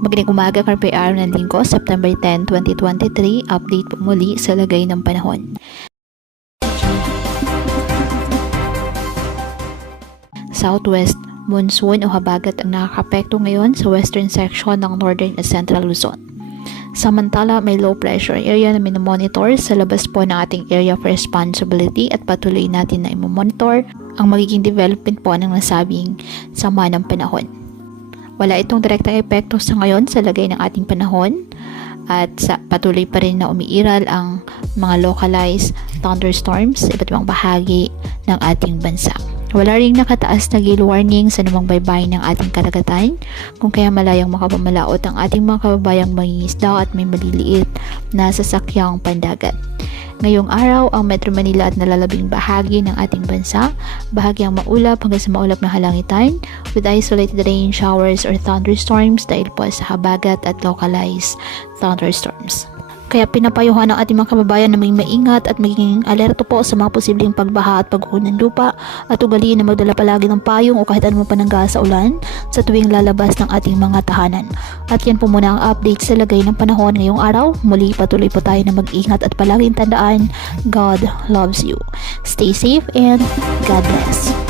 Magandang umaga, karpe araw ng linggo, September 10, 2023. Update po muli sa lagay ng panahon. Southwest monsoon o habagat ang nakakapekto ngayon sa western section ng northern at central Luzon. Samantala, may low pressure area na minomonitor sa labas po ng ating area of responsibility at patuloy natin na imomonitor ang magiging development po ng nasabing sama ng panahon. Wala itong direktang epekto sa ngayon sa lagay ng ating panahon at patuloy pa rin na umiiral ang mga localized thunderstorms sa iba't ibang bahagi ng ating bansa. Wala ring nakataas na gale warning sa namang baybayin ng ating karagatan, kung kaya malayang makapamalaot ang ating mga kababayang mangingisda at may maliliit na sasakyang pandagat. Ngayong araw, ang Metro Manila at nalalabing bahagi ng ating bansa, bahagyang maulap hanggang sa maulap na halangitan with isolated rain showers or thunderstorms dahil po sa habagat at localized thunderstorms. Kaya pinapayuhan ng ating mga kababayan na maging maingat at maging alerto po sa mga posibleng pagbaha at pagguho ng lupa at ugaliin na magdala palagi ng payong o kahit anong panangga sa ulan sa tuwing lalabas ng ating mga tahanan. At yan po muna ang update sa lagay ng panahon ngayong araw. Muli patuloy po tayo na mag-ingat at palaging tandaan, God loves you. Stay safe and God bless.